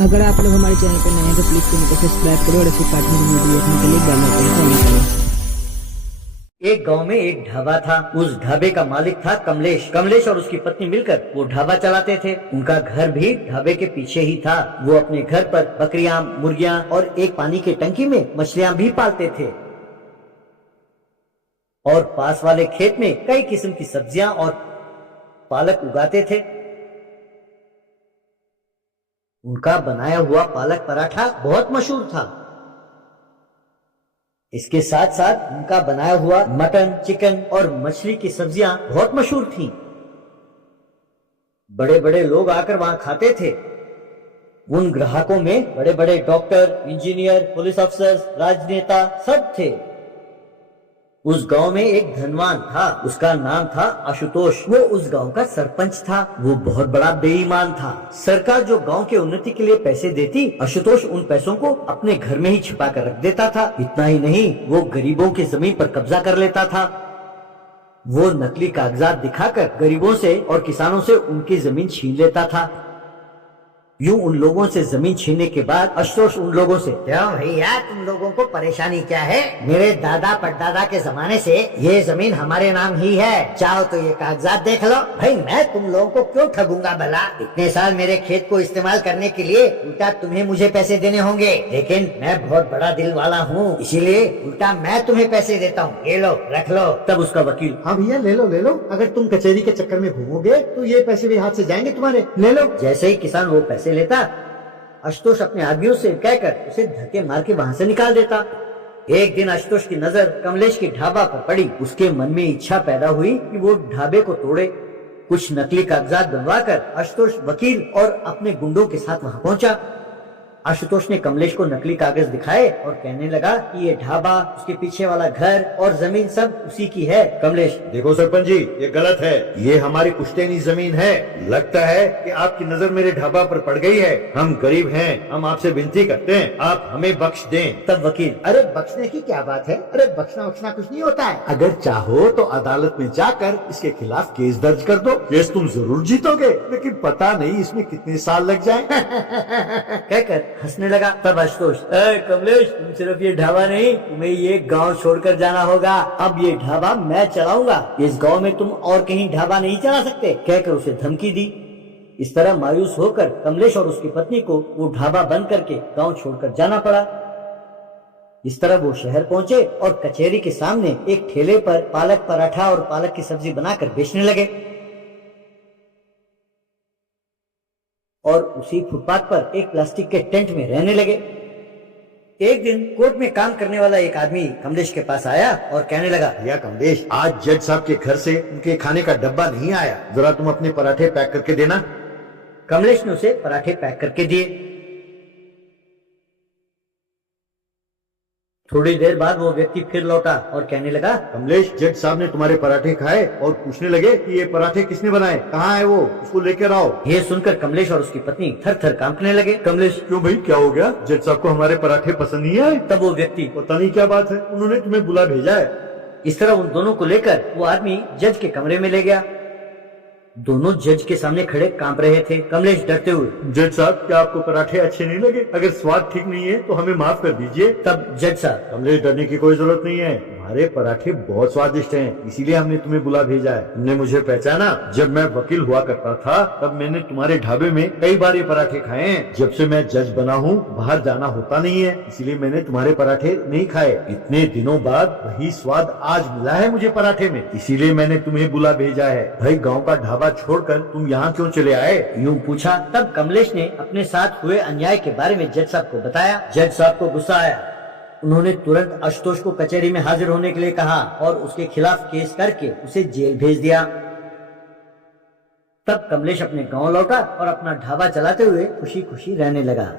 अगर आप लोग हमारे चैनल पर नए हैं तो प्लीज चैनल को सब्सक्राइब करो और ऐसे कार्टून की वीडियो देखने के लिए बेल आइकन को ऑन करो। एक गांव में एक ढाबा था। उस ढाबे का मालिक था कमलेश। कमलेश और उसकी पत्नी मिलकर वो ढाबा चलाते थे। उनका घर भी ढाबे के पीछे ही था। वो अपने घर पर बकरियां, मुर्गियां और एक पानी की टंकी में मछलियां भी पालते थे और पास वाले खेत में कई किस्म की सब्जियां और पालक उगाते थे। उनका बनाया हुआ पालक पराठा बहुत मशहूर था। इसके साथ साथ उनका बनाया हुआ मटन, चिकन और मछली की सब्जियां बहुत मशहूर थीं। बड़े बड़े लोग आकर वहां खाते थे। उन ग्राहकों में बड़े बड़े डॉक्टर, इंजीनियर, पुलिस अफसर, राजनेता सब थे। उस गांव में एक धनवान था। उसका नाम था आशुतोष। वो उस गांव का सरपंच था। वो बहुत बड़ा बेईमान था। सरकार जो गांव के उन्नति के लिए पैसे देती, आशुतोष उन पैसों को अपने घर में ही छिपा कर रख देता था। इतना ही नहीं, वो गरीबों की जमीन पर कब्जा कर लेता था। वो नकली कागजात दिखाकर गरीबों से और किसानों से उनकी जमीन छीन लेता था। यूं उन लोगों से जमीन छीनने के बाद आशुतोष उन लोगों से, क्यों भैया, तुम लोगों को परेशानी क्या है? मेरे दादा परदादा के जमाने से ये जमीन हमारे नाम ही है। चाहो तो ये कागजात देख लो। भाई मैं तुम लोगों को क्यों ठगूंगा भला? इतने साल मेरे खेत को इस्तेमाल करने के लिए उल्टा तुम्हें मुझे पैसे देने होंगे, लेकिन मैं बहुत बड़ा दिल वाला हूँ, इसीलिए उल्टा मैं तुम्हें पैसे देता हूँ। ये लो, रख लो। तब उसका वकील, हाँ भैया ले लो ले लो, अगर तुम कचहरी के चक्कर में घूमोगे तो ये पैसे भी हाथ से जाएंगे तुम्हारे, ले लो। जैसे ही किसान वो पैसे लेता, आशुतोष अपने आदमियों से कहकर उसे धक्के मार के वहां से निकाल देता। एक दिन आशुतोष की नजर कमलेश की ढाबा पर पड़ी। उसके मन में इच्छा पैदा हुई कि वो ढाबे को तोड़े। कुछ नकली कागजात बनवाकर आशुतोष वकील और अपने गुंडों के साथ वहां पहुंचा। आशुतोष ने कमलेश को नकली कागज दिखाए और कहने लगा कि ये ढाबा, उसके पीछे वाला घर और जमीन सब उसी की है। कमलेश, देखो सरपंच जी, ये गलत है। ये हमारी पुश्तैनी जमीन है। लगता है कि आपकी नजर मेरे ढाबा पर पड़ गई है। हम गरीब हैं, हम आपसे विनती करते हैं, आप हमें बख्श दें। तब वकील, अरे बख्शने की क्या बात है? अरे बख्शना वख्शना कुछ नहीं होता है। अगर चाहो तो अदालत में जाकर इसके खिलाफ केस दर्ज कर दो। केस तुम जरूर जीतोगे, लेकिन पता नहीं इसमें कितने साल लग जाए। कहकर हंसने लगा। तब आशुतोष, कमलेश, तुम सिर्फ ये ढाबा नहीं, तुम्हें ये गांव छोड़कर जाना होगा। अब ये ढाबा मैं चलाऊंगा। इस गांव में तुम और कहीं ढाबा नहीं चला सकते, कहकर उसे धमकी दी। इस तरह मायूस होकर कमलेश और उसकी पत्नी को वो ढाबा बंद करके गांव छोड़कर जाना पड़ा। इस तरह वो शहर पहुंचे और कचहरी के सामने एक ठेले पर पालक पराठा और पालक की सब्जी बनाकर बेचने लगे और उसी फुटपाथ पर एक प्लास्टिक के टेंट में रहने लगे। एक दिन कोर्ट में काम करने वाला एक आदमी कमलेश के पास आया और कहने लगा, भैया कमलेश, आज जज साहब के घर से उनके खाने का डब्बा नहीं आया, जरा तुम अपने पराठे पैक करके देना। कमलेश ने उसे पराठे पैक करके दिए। थोड़ी देर बाद वो व्यक्ति फिर लौटा और कहने लगा, कमलेश, जज साहब ने तुम्हारे पराठे खाए और पूछने लगे कि ये पराठे किसने बनाए, कहाँ है वो, उसको लेकर आओ। ये सुनकर कमलेश और उसकी पत्नी थर थर कांपने लगे। कमलेश, क्यों भाई, क्या हो गया? जज साहब को हमारे पराठे पसंद नहीं आए? तब वो व्यक्ति, पता नहीं क्या बात है, उन्होंने तुम्हें बुला भेजा है। इस तरह उन दोनों को लेकर वो आदमी जज के कमरे में ले गया। दोनों जज के सामने खड़े कांप रहे थे। कमलेश डरते हुए, जज साहब, क्या आपको पराठे अच्छे नहीं लगे? अगर स्वाद ठीक नहीं है तो हमें माफ कर दीजिए। तब जज साहब, कमलेश, डरने की कोई जरूरत नहीं है, हमारे पराठे बहुत स्वादिष्ट हैं, इसीलिए हमने तुम्हें बुला भेजा है। तुमने मुझे पहचाना? जब मैं वकील हुआ करता था तब मैंने तुम्हारे ढाबे में कई बार ये पराठे खाए हैं। जब से मैं जज बना हूँ बाहर जाना होता नहीं है, इसीलिए मैंने तुम्हारे पराठे नहीं खाए। इतने दिनों बाद वही स्वाद आज मिला है मुझे पराठे में, इसीलिए मैंने तुम्हें बुला भेजा है। भाई, गाँव का ढाबा छोड़कर तुम यहाँ क्यों चले आए? यूं पूछा। तब कमलेश ने अपने साथ हुए अन्याय के बारे में जज साहब को बताया। जज साहब को गुस्सा आया। उन्होंने तुरंत आशुतोष को कचहरी में हाजिर होने के लिए कहा और उसके खिलाफ केस करके उसे जेल भेज दिया। तब कमलेश अपने गांव लौटा और अपना ढाबा चलाते हुए खुशी खुशी रहने लगा।